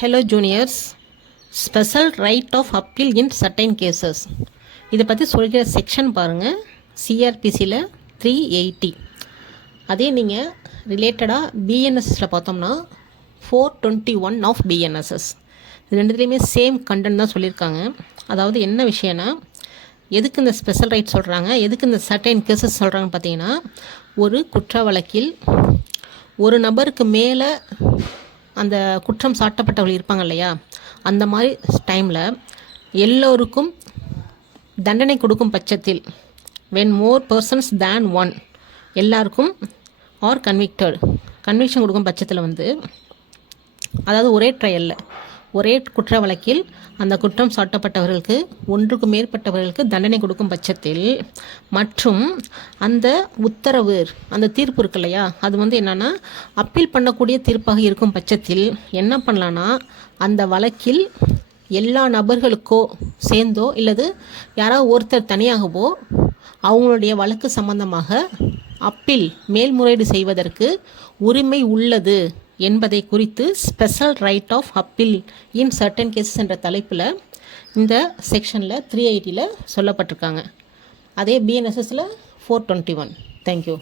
Hello juniors, special right of appeal in certain cases. இதை பற்றி சொல்கிற செக்ஷன் பாருங்கள், சிஆர்பிசியில் 380. அதே நீங்கள் ரிலேட்டடாக பிஎன்எஸ்எஸில் பார்த்தோம்னா 421 ஆஃப் பிஎன்எஸ்எஸ். இது ரெண்டுத்துலேயுமே சேம் கண்டென்ட் தான் சொல்லியிருக்காங்க. அதாவது என்ன விஷயம்னா, எதுக்கு இந்த ஸ்பெஷல் ரைட் சொல்கிறாங்க, எதுக்கு இந்த சர்டைன் கேசஸ் சொல்கிறாங்கன்னு பார்த்தீங்கன்னா, ஒரு குற்ற வழக்கில் ஒரு நபருக்கு மேலே அந்த குற்றம் சாட்டப்பட்டவர்கள் இருப்பாங்க இல்லையா, அந்த மாதிரி டைமில் எல்லோருக்கும் தண்டனை கொடுக்கும் பட்சத்தில், when more persons than one, எல்லாருக்கும் ஆர் கன்விக்ஷன் கொடுக்கும் பட்சத்தில் அதாவது ஒரே ட்ரையலில் ஒரே குற்ற வழக்கில் அந்த குற்றம் சாட்டப்பட்டவர்களுக்கு ஒன்றுக்கு மேற்பட்டவர்களுக்கு தண்டனை கொடுக்கும் பட்சத்தில், மற்றும் அந்த உத்தரவு அந்த தீர்ப்பு இருக்கு இல்லையா, அது என்னென்னா அப்பீல் பண்ணக்கூடிய தீர்ப்பாக இருக்கும் பட்சத்தில் என்ன பண்ணலான்னா, அந்த வழக்கில் எல்லா நபர்களுக்கோ சேர்ந்தோ இல்லது யாராவது ஒருத்தர் தனியாகவோ அவங்களுடைய வழக்கு சம்பந்தமாக அப்பீல் மேல்முறையீடு செய்வதற்கு உரிமை உள்ளது என்பதை குறித்து special right of appeal in certain cases என்ற தலைப்பில் இந்த செக்ஷனில் 380 சொல்லப்பட்டிருக்காங்க. அதே பிஎன்எஸ்எஸில் 421. தேங்க்யூ.